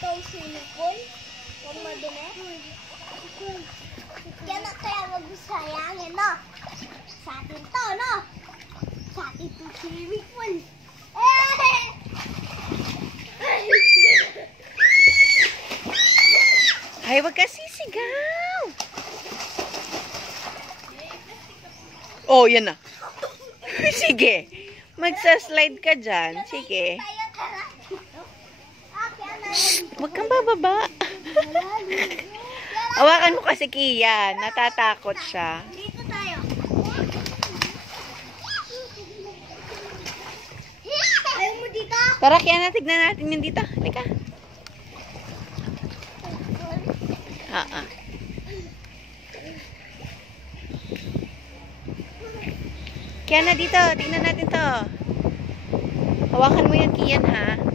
itong swimming pool. Huwag madumi. Kaya na kaya wag sayangin, no? Sa atin to, no? Sa atin to swimming pool. Ay, wag ka sisigaw. Oh, yan na. Sige. Magsa-slide ka dyan. Sige. Wag kang bababa. Hawakan mo kasi Kian. Natatakot siya. Dito tayo. Ayaw mo dito? Tara, Kian, tignan natin yung dito. Halika. Kian na dito. Tignan natin to. Hawakan mo yan, Kian, ha?